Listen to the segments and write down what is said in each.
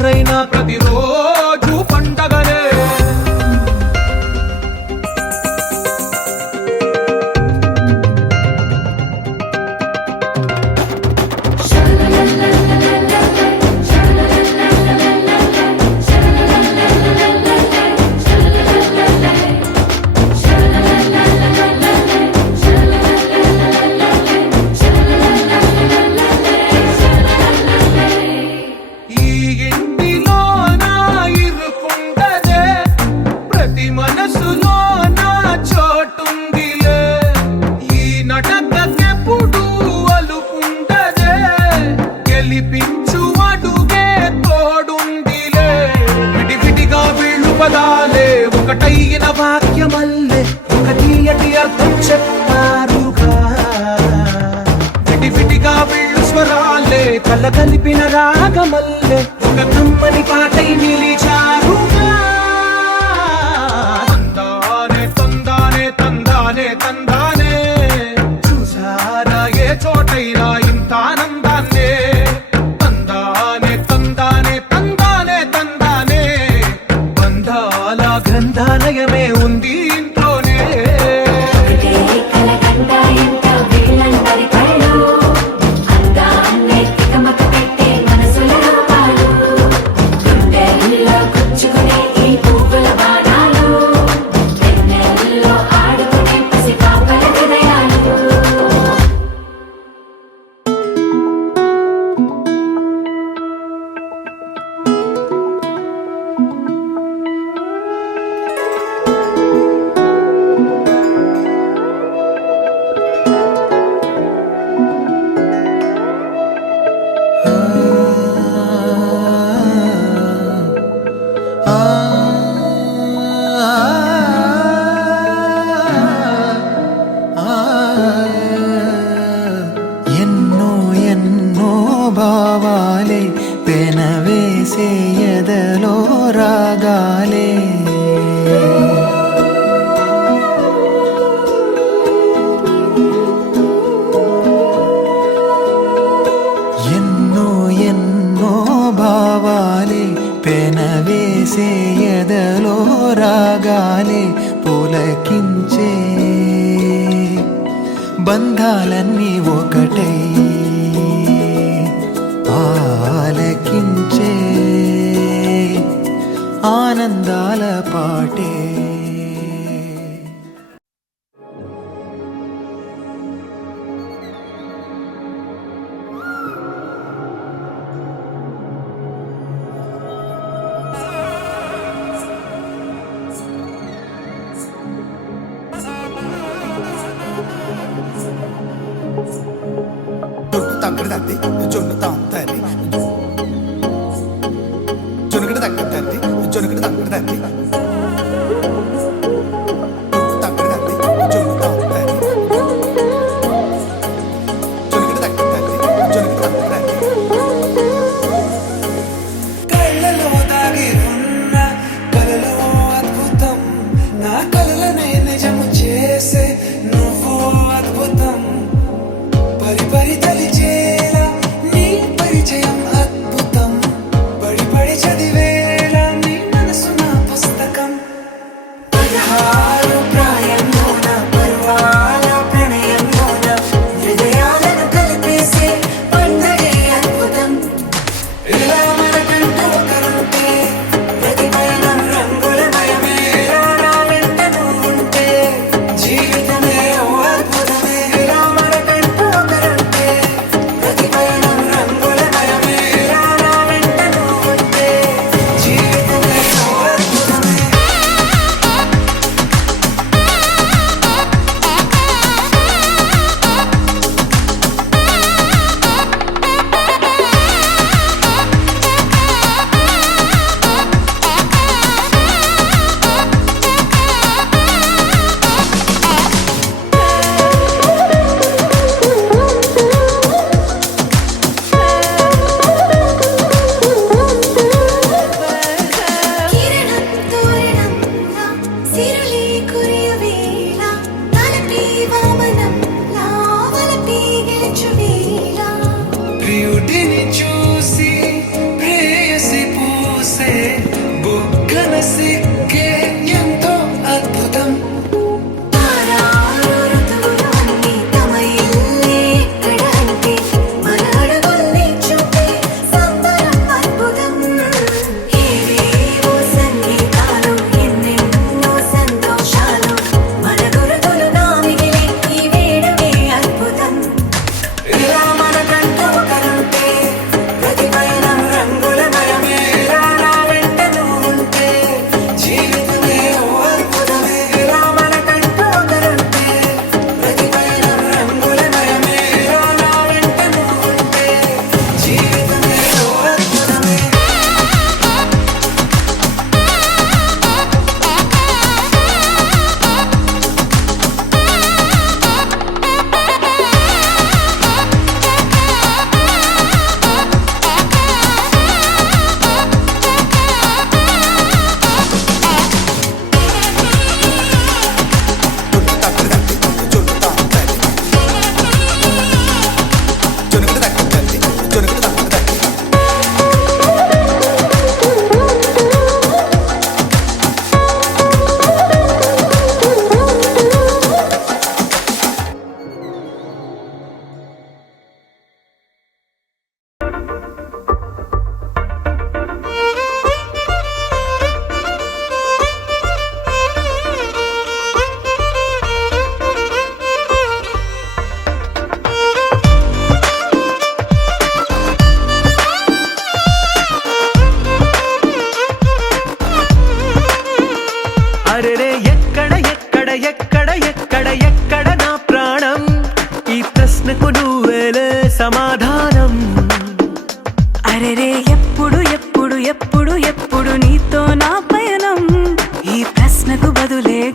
ఎవరైనా ప్రతిరోజు పండగనే. ఒకటైన వాక్యమల్లే ఒక తీయటి అర్థం చెప్పారుగా. విడివిడిగా వీళ్ళు స్వరాలే కల కలిపిన రాగమల్లే ఒక కమ్మని పాటై నిలిచారుగా. తందానే తందానే తందానే తందానే, చూసారా ఏ చోటైనా ఇంత ఆనందాన్నే. తందానే తందానే తందానే తందానే, బంధాల గ్రంథాలయమే ఉంది ఇంట్లోనే. భావాలే పెనవేసే ఎదలో రాగాలే. ఎన్నో ఎన్నో భావాలే పెనవేసే ఎదలో రాగాలే పులకించే. బంధాలన్నీ ఒకటై ఆలకించే ఆనందాల పాటే. తగ్గడదండి జొన్నుతాం తల్లి జొనుకడ తగ్గదండి జొనుకడ తగ్గదండి తగ్గదండి జొన్నుతాం తల్లి జొనుకడ తగ్గదండి జొనుకడ తగ్గదండి. కళ్ళలో దాగి ఉన్న కలలో అద్భుతం, నా కలలనే నిజము చేసే నువ్వు అద్భుతం. పరి పరి తలిచేలా నీ పరిచయం అద్భుతం, పడి పడి చదివేలా నీ మనసు నా పుస్తకం.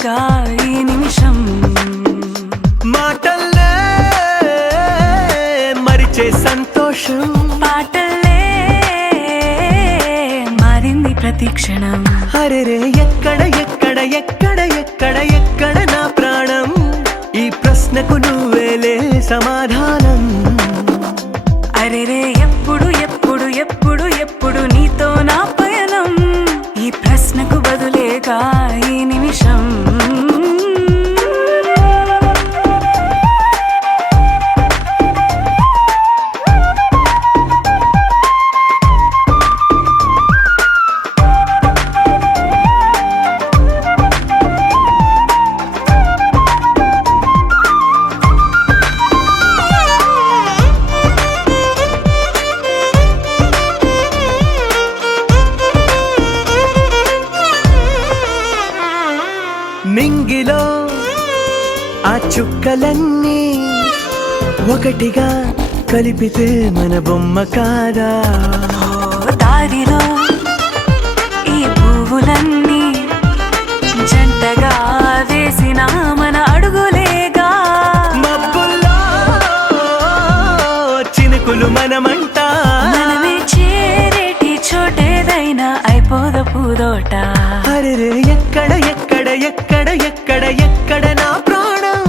బదులేగా ఈ నిమిషం. మాటల్లే మరిచే సంతోషం, పాటల్లే మారింది ప్రతి క్షణం. అరెరే ఎక్కడ ఎక్కడ ఎక్కడ ఎక్కడ ఎక్కడ నా ప్రాణం, ఈ ప్రశ్నకు నువ్వేలే సమాధానం. అరెరే ఎప్పుడు ఎప్పుడు ఎప్పుడు ఎప్పుడు నీతో నా పయనం, ఈ ప్రశ్నకు బదులేగా ఈ నిమిషం. నింగిలో ఆ చుక్కలన్నీ ఒకటిగా కలిపితే మన బొమ్మ కాదా. దారిలో ఈ పువ్వులన్నీ జంటగా వేసిన మన అడుగులేగా. మబ్బుల్లో చినుకులు మనమంట, మనమే చేరేటి చోటేదైనా అయిపోద పూదోట. అరెరే ఎక్కడ ఎక్కడ ఎక్కడ ఎక్కడ ఎక్కడ నా ప్రాణం,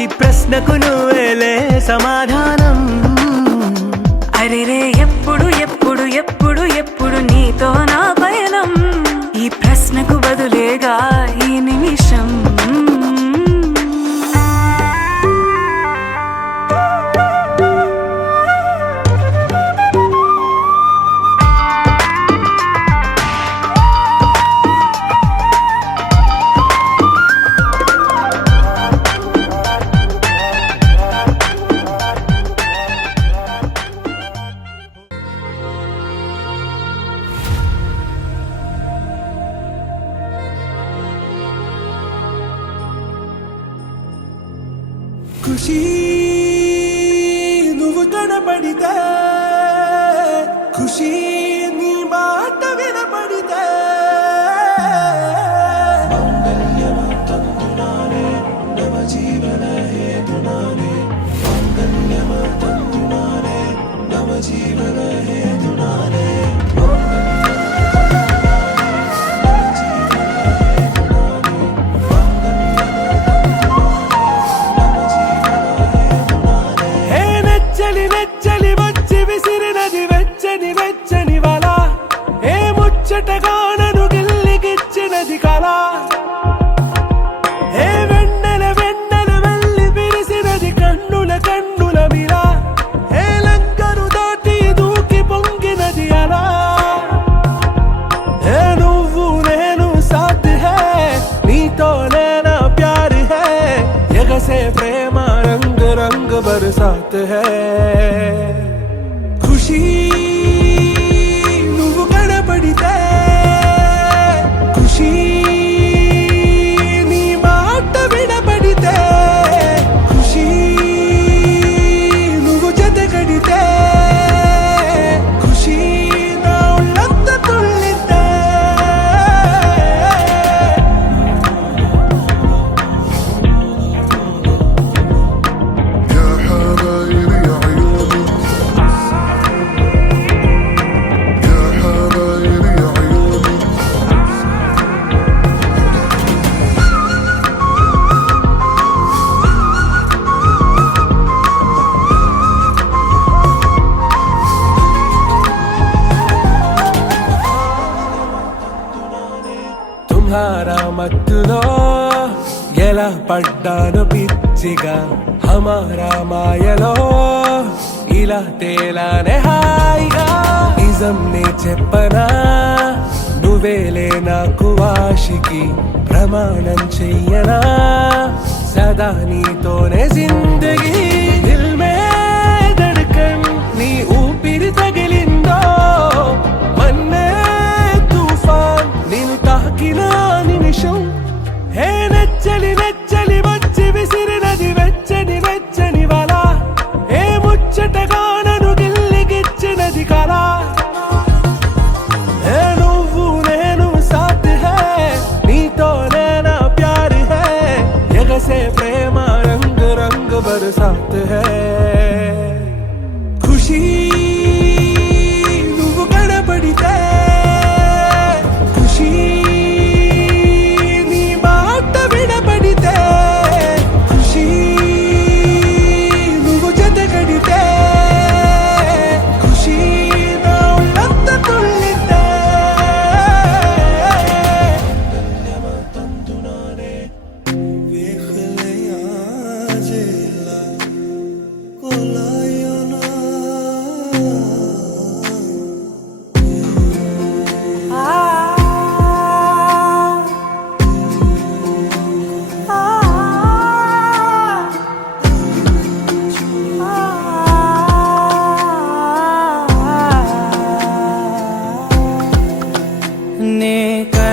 ఈ ప్రశ్నకు నువ్వేలే సమాధానం. అరెరే ఎప్పుడు ఎప్పుడు ఎప్పుడు ఎప్పుడు నీతో నా పయనం, ఈ ప్రశ్నకు బదులేగా ఈ నిమిషం. ఖుషి నువ్వు కనబడితే, ఖుషి నీ మాట వినబడితే, మంగళ్యమందునానే నవ జీవన హేతునానే, మంగళ్యమందునానే నవ జీవన హేతునానే. నెచ్చలి వచ్చి విసిరినది వెచ్చని వెచ్చని వల, ఏ ముచ్చటగా నన్ను గిల్లికిచ్చినది కళ, ఏ వెన్నెల వెన్నెల వెళ్ళి విరిసినది కన్నుల కన్నుల మిల, ఏ లంకను దాటి దూకి పొంగినది అలా. ఏ నువ్వు నేను సాథ్ హై, నీతోనే నా ప్యార్ హై, ఎగసే ప్రేమ రంగ్ రంగ్ బరసాత్ హై. ఖుషి నువ్వు కనబడితే, ఖుషి నీ మాట వినబడితే, ఖుషి నువ్వు జతగడితే, ఖుషి నా ఉళ్ళంత తుళ్ళితే. يا حبايب يا عيوني، يا حبايب يا عيوني. తుమ్హారా మత్తులో ఎలా పడ్డాను పిచ్చిగా, హమారా మాయలో ఇలా తేలానే హాయిగా. నిజం నే చెప్పనా, నువ్వేలే నాకు ఆశికి, ప్రమాణం చెయ్యనా సదా నీతోనే జిందగీ. దిల్ మే ధడ్కన్ నీ ఊపిరి తగిలిందో, మన్నే తుఫాన్ నిన్ను తాకిన నిమిషం. హే నెచ్చలి నెచ్చలి వచ్చి విసిరినది వెచ్చని వెచ్చని వల, ఏ ముచ్చటగా నన్ను గిల్లికిచ్చినది కళ, ఏ నువ్వు నేను సాథ్ హై, నీతోనే నా ప్యార్ హై.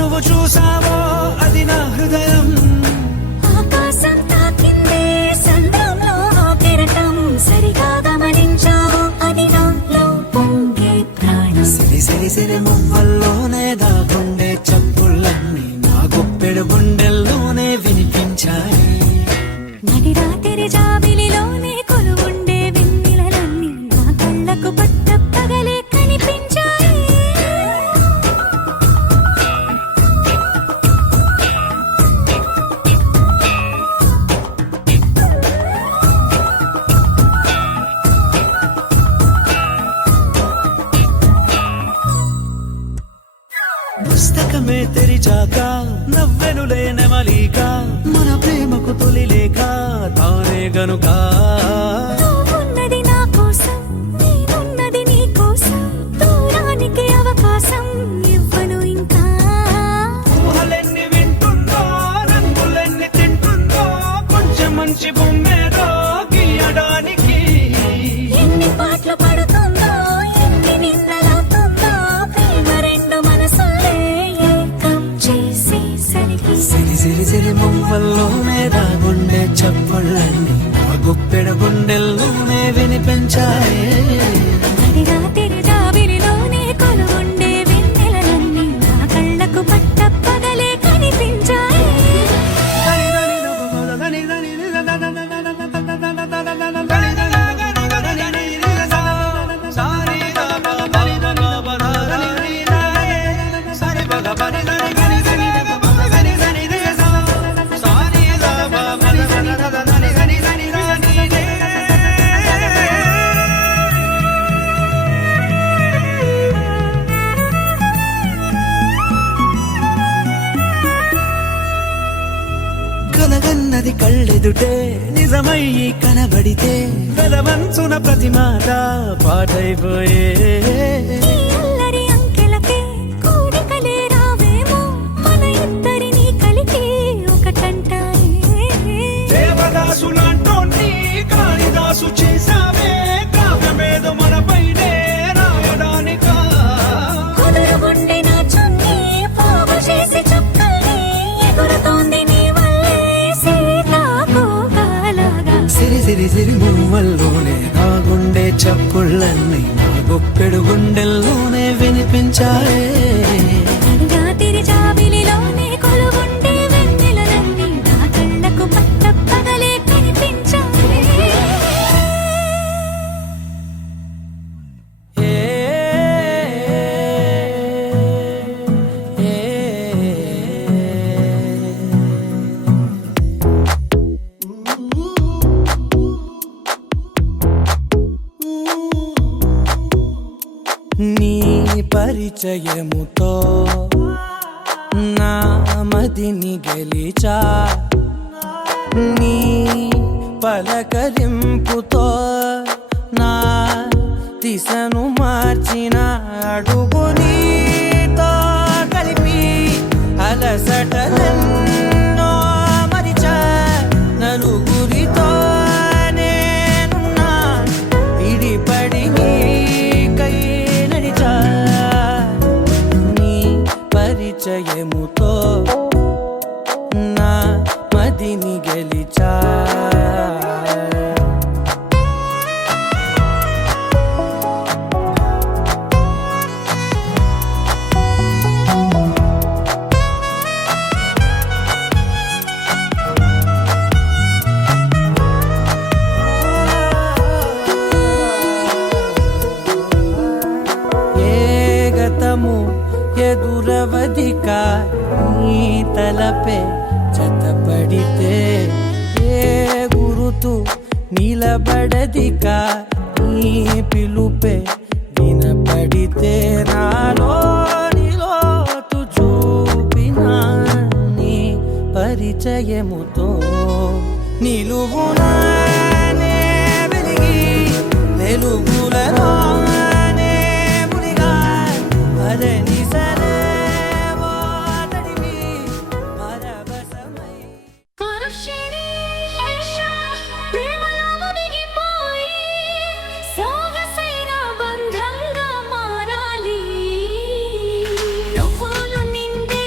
నువ్వు చూసావో అది నా హృదయం. ఆకాశం తాకిందే సంద్రంలో ఆ కెరటం, సరిగా గమనించావు అది నాలో పొంగే ప్రాణం. సిరి సిరి సిరి మువ్వల్లోనే దాగుండే చప్పుళ్ళన్నీ నా గుప్పెడు గుండెల్లోనే వినిపించాయి. నడి రాత్రి జాబిలిలోనే కొలువుండే వెన్నెలలన్నీ నా కళ్ళకు పట్టపగలే కనిపించాయి. పుస్తకమే తెరిచాక నవ్వెనులే నెమలిక, మన ప్రేమకు తొలి లేక తానే గనుక. నువ్వున్నది నా కోసం, నేనున్నది నీ కోసం, దూరానికి అవకాశం ఇవ్వను ఇంకా. ఊహలెన్ని వింటుందో, రంగులెన్ని తింటుందో, కొంచెం మంచి బొమ్మేదో గీయడానికి. ఎన్ని పాటలు పడుతుందో, ఎన్ని నిందలవుతుందో, ప్రేమ రెండు మనసులే ఏకం చేసేసరికి. సిరి సిరి సిరి మువ్వల్లోనే దాగుండే చప్పుళ్ళన్నీ నా గుప్పెడు గుండెల్లోనే వినిపించాయి. నడి రాత్రి జాబిలిలోనే కొలువుండే వెన్నెలలన్నీ నా కళ్ళకు పట్టపగలే కనిపించాయి. కలగన్నది కళ్ళెదుటే నిజమయ్యి కనబడితే, వెలవంచున ప్రతి మాట పాటైపోయే. ఈ అల్లరి అంకెలకే కూడికలే రావేమో, మన ఇద్దరిని కలిపి ఒకటంటాయే. దేవదాసులాంటోన్ని కాళిదాసు చేసావే, కావ్యమేదో మనపైనే రాయడానికా. కుదురుగుండె నా చున్నీ పోగు చేసి చుక్కల్ని ఎగురుతోంది నీ వల్లే సీతాకోకలాగా. సిరి సిరి సిరి మువ్వల్లోనే దాగుండే చప్పుళ్ళన్నీ నా గుప్పెడు గుండెల్లోనే వినిపించాయే. నడి రాత్రి జాబిలిలోనే కొలువుండే వెన్నెలలన్నీ నా కళ్ళకు పట్టపగలే కనిపించాయి. నీ పరిచయముతో నా మదిని గెలిచా, నీ పలకరింపుతో నా దిశను మార్చిన అడుగు నీతో కలిపి అలసటలెన్నో మరిచా. నలుగురితో నేనున్నా ఇడిపడి నీకై నడిచా. నీ పరిచయముతో నా మదిని గెలిచా. ఏ గతము ఎదురవధిక నీ తలపే జతపడితే, ఏ గురుతు నిలబడదిక నీ పిలుపే వినపడితే. నాలోని లోతు చూపిన నీ పరిచయముతో నిలువునానే వెలిగి వెలుగులలోనే మునిగా. అదని సరేవో తడివి పరవశమై. మనుష్యుని యశ ప్రేమలో మునిగిపోయి సోగసైన బంధంగా మారాలి. నువ్వులు నిండే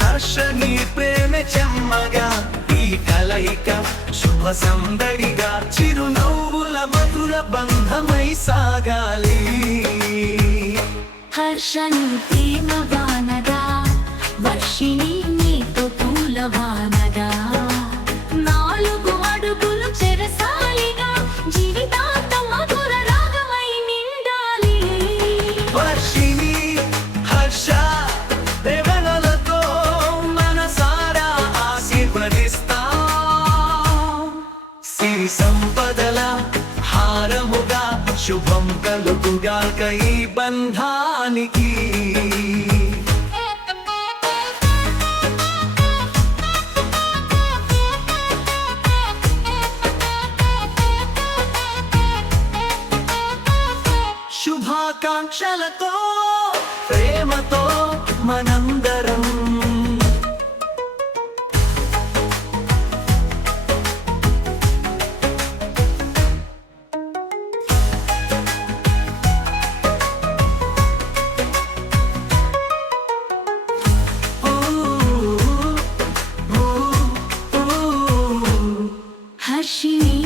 హర్షని ప్రేమ చెమ్మగా ఈ కలయిక శుభ సందడిగా చిరునవ్వుల మధుర బంధమై సాగాలి హర్షని ప్రేమ వానగా వర్షిణి నీతో పూల వానగా నాలుగు అడుగులు చెరసాలిగా జీవితాంత మధుర రాగమై నిండాలి వర్షిణి హర్ష దేవనలతో మనసారా ఆశీర్వదిస్తా సిరి సంపదల హారముగా శుభం కలుగుగాక ఈ బంధానికి శుభాకాంక్షలతో ప్రేమతో మనందరం హర్షిణి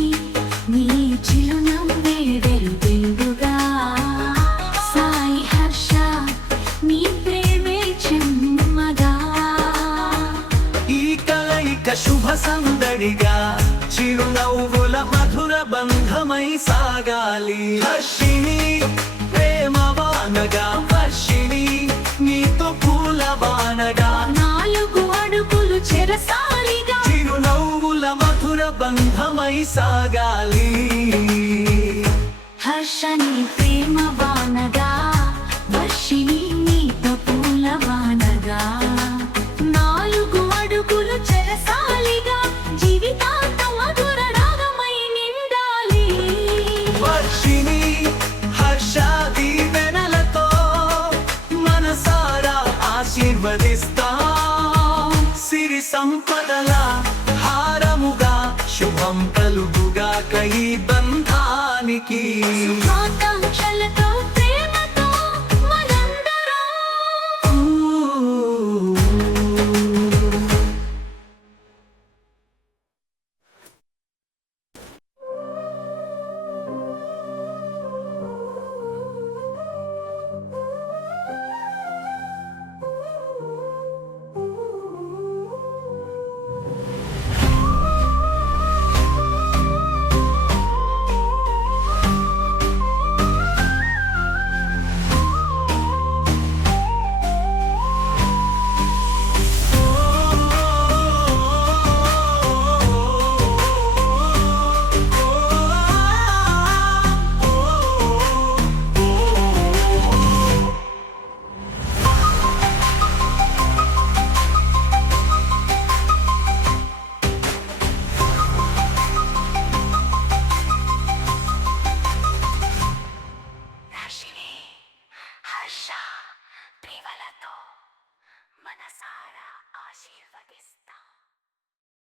నీ చిరునవ్వే వెలుగుగా సాయి హర్ష నీ ప్రేమే చెమ్మగా ఈ కలయిక శుభ సందడిగా చిరునవ్వుల మధుర బంధమై సాగాలి హర్షిణి ప్రేమ వానగా వర్షిణి నీతో పూల వానగా నాలుగు అడుగులు చెరసాలిగా చిరునవ్వుల మధుర బంధమై సాగాలి హర్షని ప్రేమ వానగా వర్షిణి